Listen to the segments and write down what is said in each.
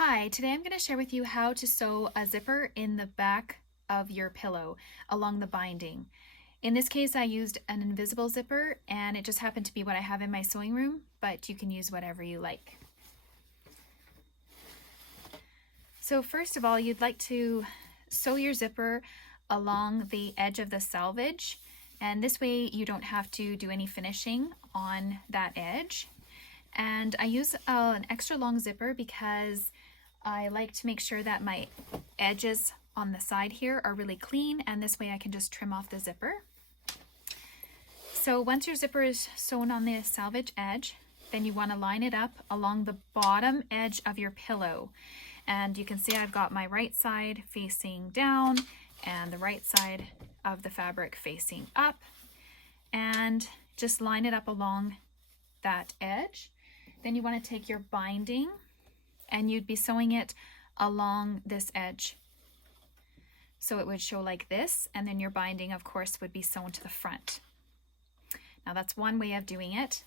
Hi, today I'm going to share with you how to sew a zipper in the back of your pillow along the binding. In this case, I used an invisible zipper and it just happened to be what I have in my sewing room, but you can use whatever you like. So first of all, you'd like to sew your zipper along the edge of the selvage, and this way you don't have to do any finishing on that edge. And I use an extra long zipper because I like to make sure that my edges on the side here are really clean, and this way I can just trim off the zipper. So once your zipper is sewn on the selvage edge, then you want to line it up along the bottom edge of your pillow. And you can see I've got my right side facing down and the right side of the fabric facing up, and just line it up along that edge. Then you want to take your binding and you'd be sewing it along this edge. So it would show like this, and then your binding, of course, would be sewn to the front. Now that's one way of doing it.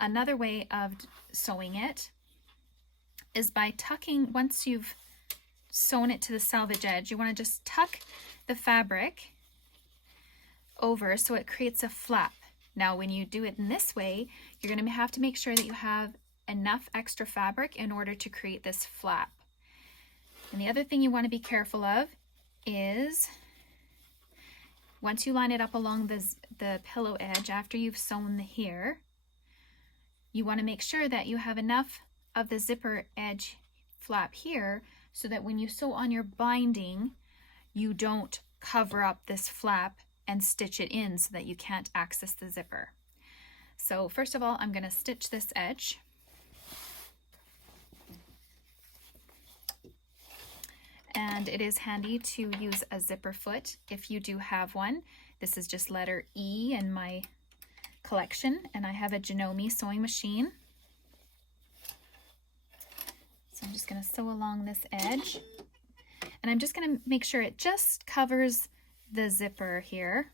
Another way of sewing it is by tucking, once you've sewn it to the selvage edge, you want to just tuck the fabric over so it creates a flap. Now when you do it in this way, you're going to have to make sure that you have enough extra fabric in order to create this flap. And the other thing you want to be careful of is once you line it up along the pillow edge after you've sewn the here, you want to make sure that you have enough of the zipper edge flap here so that when you sew on your binding, you don't cover up this flap and stitch it in so that you can't access the zipper. So first of all, I'm going to stitch this edge. And it is handy to use a zipper foot if you do have one. This is just letter E in my collection, and I have a Janome sewing machine. So I'm just going to sew along this edge, and I'm just going to make sure it just covers the zipper here.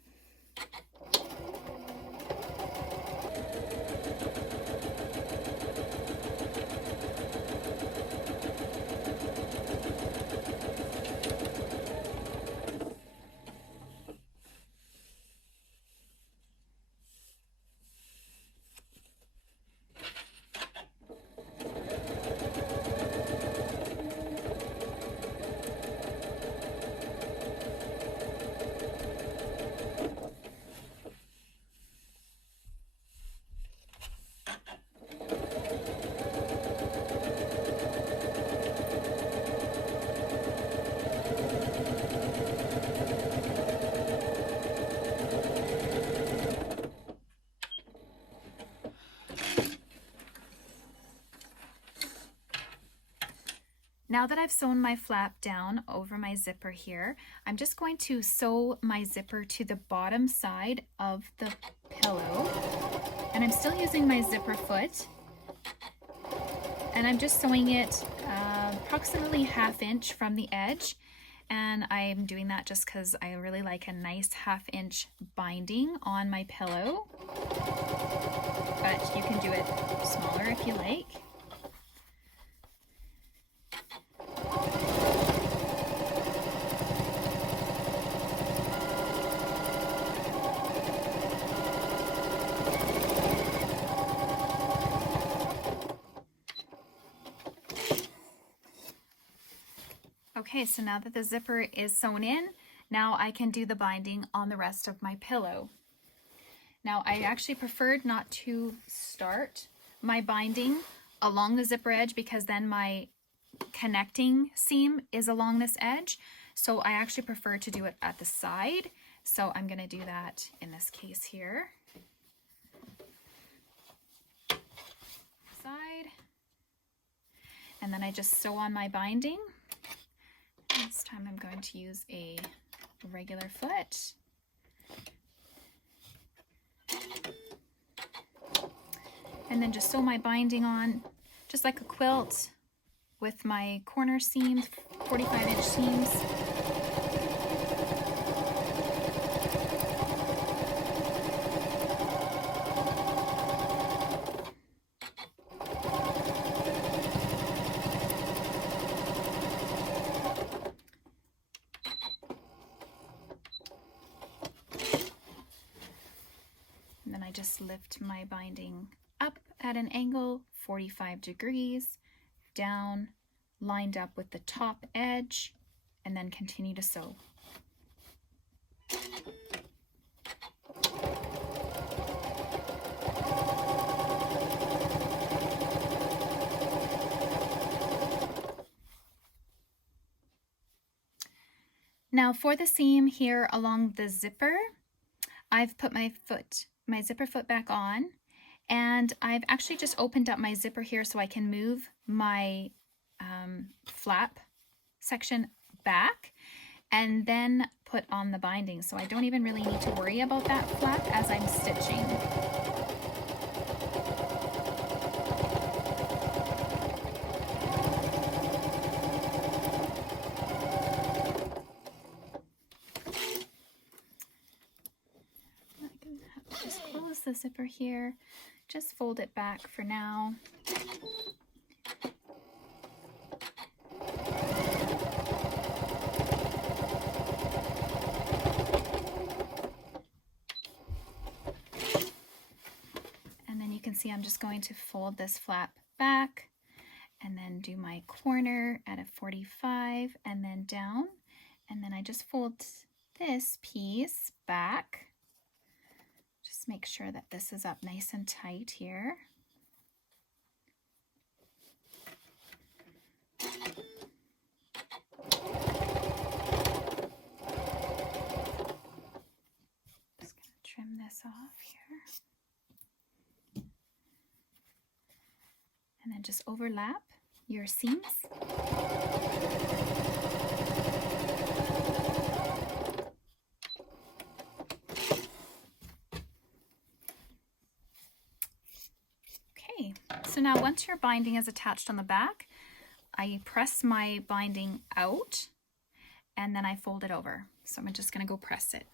Now that I've sewn my flap down over my zipper here, I'm just going to sew my zipper to the bottom side of the pillow. And I'm still using my zipper foot. And I'm just sewing it approximately 1/2 inch from the edge. And I'm doing that just because I really like a nice 1/2 inch binding on my pillow. But you can do it smaller if you like. Okay, so now that the zipper is sewn in, now I can do the binding on the rest of my pillow. Now I actually preferred not to start my binding along the zipper edge because then my connecting seam is along this edge. So I actually prefer to do it at the side. So I'm going to do that in this case here. Side. And then I just sew on my binding. This time I'm going to use a regular foot. And then just sew my binding on just like a quilt with my corner seams, 45-inch seams. just lift my binding up at an angle, 45 degrees, down, lined up with the top edge, and then continue to sew. Now for the seam here along the zipper, I've put my zipper foot back on, and I've actually just opened up my zipper here so I can move my flap section back and then put on the binding. So I don't even really need to worry about that flap as I'm stitching. Just close the zipper here, just fold it back for now. And then you can see I'm just going to fold this flap back and then do my corner at a 45 and then down. And then I just fold this piece back. Just make sure that this is up nice and tight here. Just gonna trim this off here. And then just overlap your seams. Okay, so now once your binding is attached on the back, I press my binding out and then I fold it over. So I'm just gonna go press it.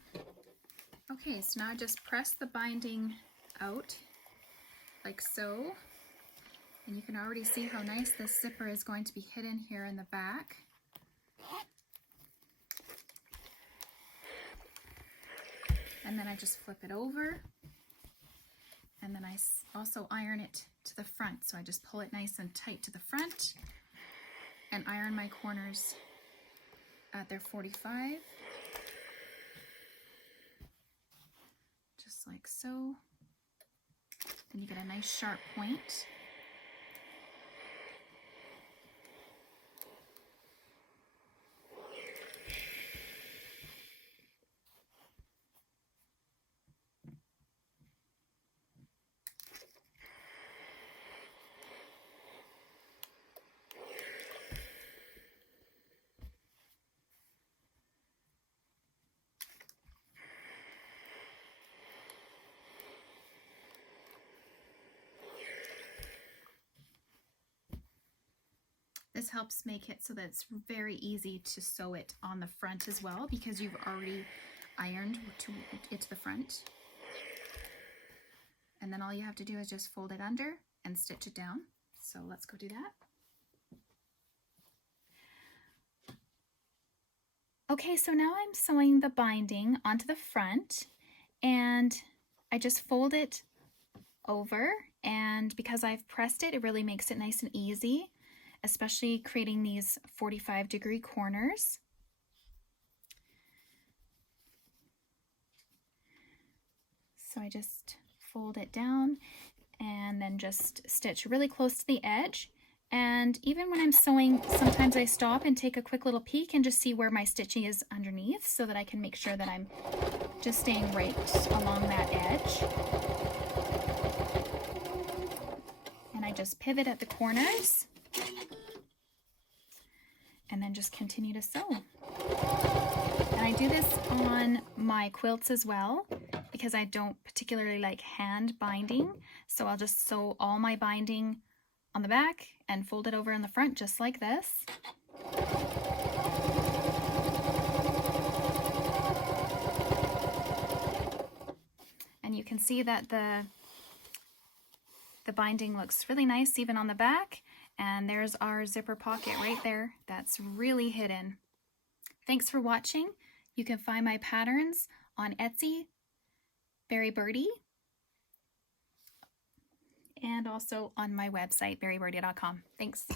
Okay, so now I just press the binding out like so. And you can already see how nice this zipper is going to be hidden here in the back. And then I just flip it over. And then I also iron it to the front. So I just pull it nice and tight to the front and iron my corners at their 45. Just like so. Then you get a nice sharp point. This helps make it so that it's very easy to sew it on the front as well because you've already ironed it to the front. And then all you have to do is just fold it under and stitch it down. So let's go do that. Okay, so now I'm sewing the binding onto the front and I just fold it over, and because I've pressed it, it really makes it nice and easy, especially creating these 45-degree corners. So I just fold it down and then just stitch really close to the edge. And even when I'm sewing, sometimes I stop and take a quick little peek and just see where my stitching is underneath so that I can make sure that I'm just staying right along that edge. And I just pivot at the corners and then just continue to sew. And I do this on my quilts as well because I don't particularly like hand binding. So I'll just sew all my binding on the back and fold it over in the front just like this. And you can see that the binding looks really nice even on the back. And there's our zipper pocket right there. That's really hidden. Thanks for watching. You can find my patterns on Etsy, Berry Birdie, and also on my website, berrybirdie.com. Thanks.